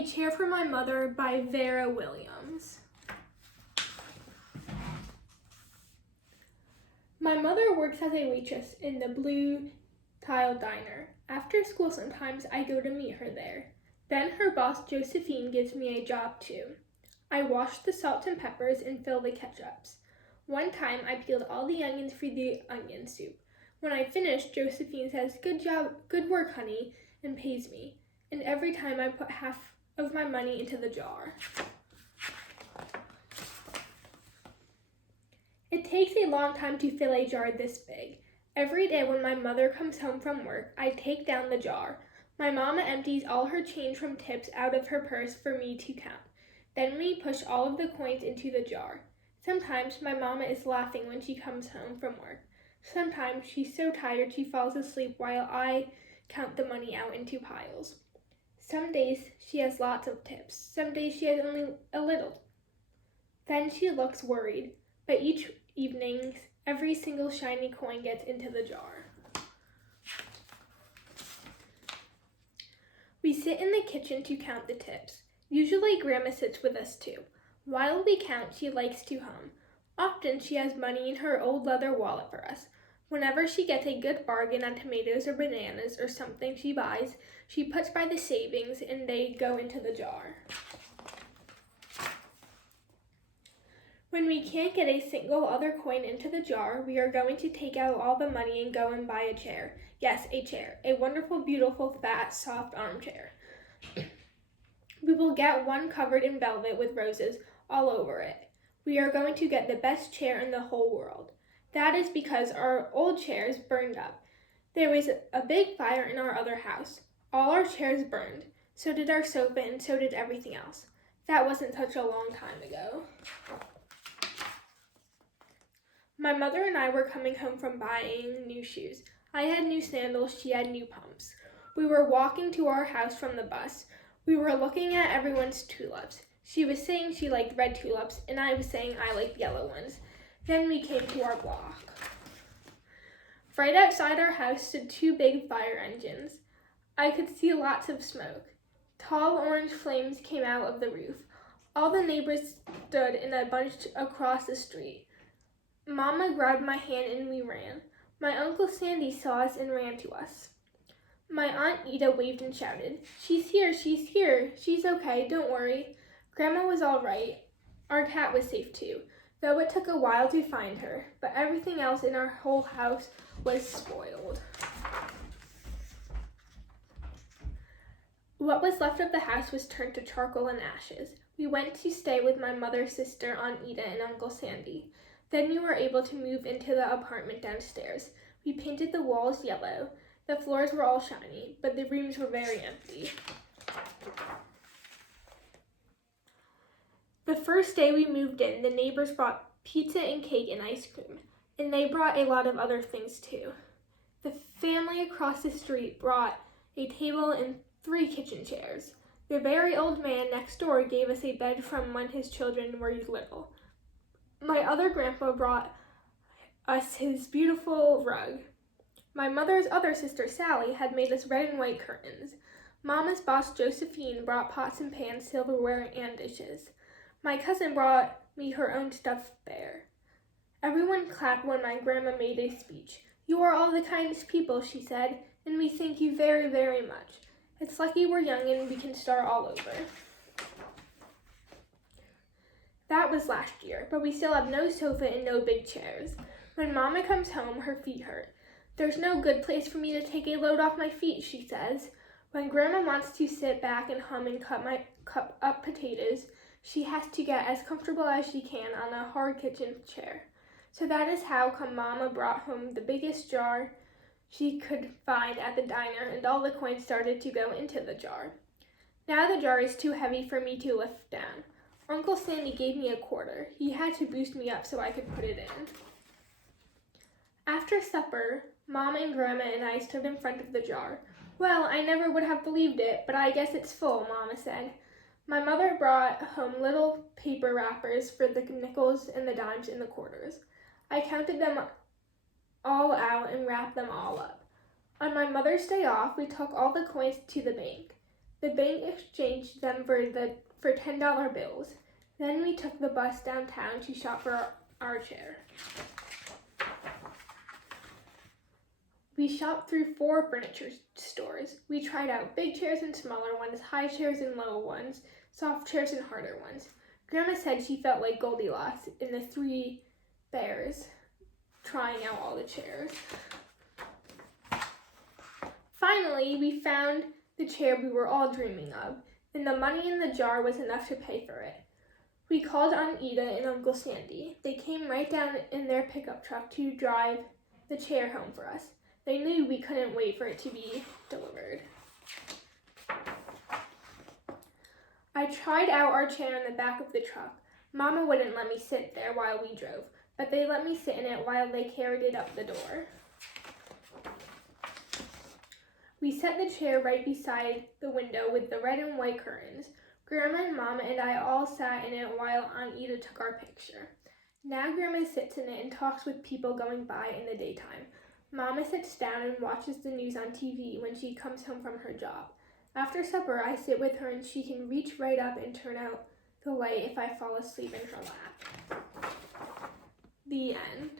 A Chair for My Mother by Vera Williams. My mother works as a waitress in the Blue Tile Diner. After school sometimes I go to meet her there. Then her boss Josephine gives me a job too. I wash the salt and peppers and fill the ketchups. One time I peeled all the onions for the onion soup. When I finish, Josephine says, "Good job, good work, honey," and pays me. And every time I put half of my money into the jar. It takes a long time to fill a jar this big. Every day when my mother comes home from work, I take down the jar. My mama empties all her change from tips out of her purse for me to count. Then we push all of the coins into the jar. Sometimes my mama is laughing when she comes home from work. Sometimes she's so tired she falls asleep while I count the money out into piles. Some days she has lots of tips. Some days she has only a little. Then she looks worried. But each evening, every single shiny coin gets into the jar. We sit in the kitchen to count the tips. Usually Grandma sits with us too. While we count, she likes to hum. Often she has money in her old leather wallet for us. Whenever she gets a good bargain on tomatoes or bananas or something she buys, she puts by the savings and they go into the jar. When we can't get a single other coin into the jar, we are going to take out all the money and go and buy a chair. Yes, a chair. A wonderful, beautiful, fat, soft armchair. We will get one covered in velvet with roses all over it. We are going to get the best chair in the whole world. That is because our old chairs burned up. There was a big fire in our other house. All our chairs burned. So did our sofa and so did everything else. That wasn't such a long time ago. My mother and I were coming home from buying new shoes. I had new sandals, she had new pumps. We were walking to our house from the bus. We were looking at everyone's tulips. She was saying she liked red tulips, and I was saying I liked yellow ones. Then we came to our block. Right outside our house stood two big fire engines. I could see lots of smoke. Tall orange flames came out of the roof. All the neighbors stood in a bunch across the street. Mama grabbed my hand and we ran. My Uncle Sandy saw us and ran to us. My Aunt Ida waved and shouted, "She's here, she's here. She's okay, don't worry." Grandma was all right. Our cat was safe too, though it took a while to find her, but everything else in our whole house was spoiled. What was left of the house was turned to charcoal and ashes. We went to stay with my mother's sister, Aunt Ida, and Uncle Sandy. Then we were able to move into the apartment downstairs. We painted the walls yellow. The floors were all shiny, but the rooms were very empty. The first day we moved in, the neighbors brought pizza and cake and ice cream, and they brought a lot of other things too. The family across the street brought a table and 3 kitchen chairs. The very old man next door gave us a bed from when his children were little. My other grandpa brought us his beautiful rug. My mother's other sister, Sally, had made us red and white curtains. Mama's boss, Josephine, brought pots and pans, silverware, and dishes. My cousin brought me her own stuffed bear. Everyone clapped when my grandma made a speech. "You are all the kindest people," she said, "and we thank you very, very much. It's lucky we're young and we can start all over." That was last year, but we still have no sofa and no big chairs. When Mama comes home, her feet hurt. "There's no good place for me to take a load off my feet," she says. When Grandma wants to sit back and hum and cut up potatoes, she has to get as comfortable as she can on a hard kitchen chair. So that is how come Mama brought home the biggest jar she could find at the diner, and all the coins started to go into the jar. Now the jar is too heavy for me to lift down. Uncle Sandy gave me a quarter. He had to boost me up so I could put it in. After supper, Mom and Grandma and I stood in front of the jar. "Well, I never would have believed it, but I guess it's full," Mama said. My mother brought home little paper wrappers for the nickels and the dimes and the quarters. I counted them all out and wrapped them all up. On my mother's day off, we took all the coins to the bank. The bank exchanged them for $10 bills. Then we took the bus downtown to shop for our chair. We shopped through 4 furniture stores. We tried out big chairs and smaller ones, high chairs and low ones, soft chairs and harder ones. Grandma said she felt like Goldilocks in the 3 bears trying out all the chairs. Finally, we found the chair we were all dreaming of, and the money in the jar was enough to pay for it. We called Aunt Ida and Uncle Sandy. They came right down in their pickup truck to drive the chair home for us. They knew we couldn't wait for it to be delivered. I tried out our chair in the back of the truck. Mama wouldn't let me sit there while we drove, but they let me sit in it while they carried it up the door. We set the chair right beside the window with the red and white curtains. Grandma and Mama and I all sat in it while Aunt Ida took our picture. Now Grandma sits in it and talks with people going by in the daytime. Mama sits down and watches the news on TV when she comes home from her job. After supper, I sit with her and she can reach right up and turn out the light if I fall asleep in her lap. The end.